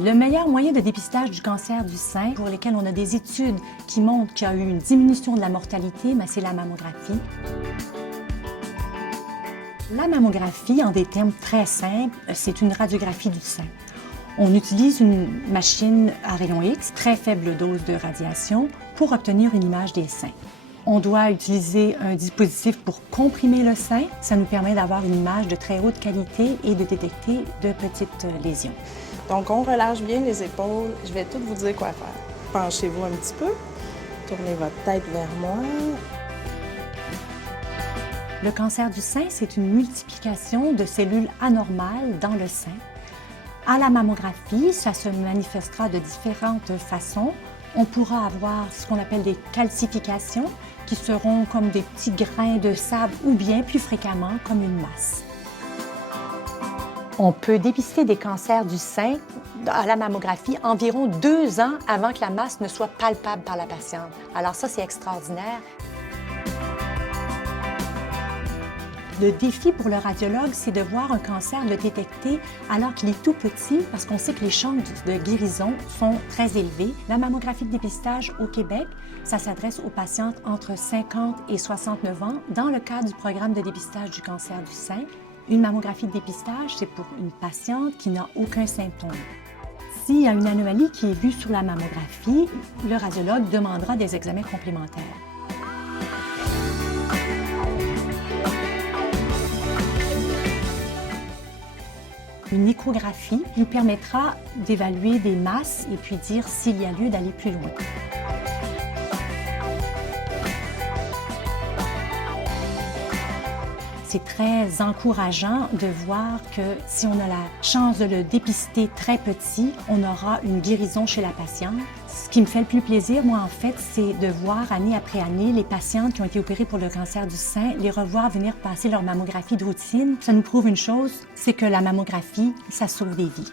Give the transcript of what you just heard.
Le meilleur moyen de dépistage du cancer du sein, pour lesquels on a des études qui montrent qu'il y a eu une diminution de la mortalité, c'est la mammographie. La mammographie, en des termes très simples, c'est une radiographie du sein. On utilise une machine à rayon X, très faible dose de radiation, pour obtenir une image des seins. On doit utiliser un dispositif pour comprimer le sein. Ça nous permet d'avoir une image de très haute qualité et de détecter de petites lésions. Donc, on relâche bien les épaules. Je vais tout vous dire quoi faire. Penchez-vous un petit peu. Tournez votre tête vers moi. Le cancer du sein, c'est une multiplication de cellules anormales dans le sein. À la mammographie, ça se manifestera de différentes façons. On pourra avoir ce qu'on appelle des calcifications, qui seront comme des petits grains de sable ou bien plus fréquemment comme une masse. On peut dépister des cancers du sein à la mammographie environ 2 ans avant que la masse ne soit palpable par la patiente. Alors ça, c'est extraordinaire. Le défi pour le radiologue, c'est de voir un cancer le détecter alors qu'il est tout petit, parce qu'on sait que les chances de guérison sont très élevées. La mammographie de dépistage au Québec, ça s'adresse aux patientes entre 50 et 69 ans dans le cadre du programme de dépistage du cancer du sein. Une mammographie de dépistage, c'est pour une patiente qui n'a aucun symptôme. S'il y a une anomalie qui est vue sur la mammographie, le radiologue demandera des examens complémentaires. Une échographie nous permettra d'évaluer des masses et puis dire s'il y a lieu d'aller plus loin. C'est très encourageant de voir que si on a la chance de le dépister très petit, on aura une guérison chez la patiente. Ce qui me fait le plus plaisir, moi, en fait, c'est de voir année après année les patientes qui ont été opérées pour le cancer du sein, les revoir venir passer leur mammographie de routine. Ça nous prouve une chose, c'est que la mammographie, ça sauve des vies.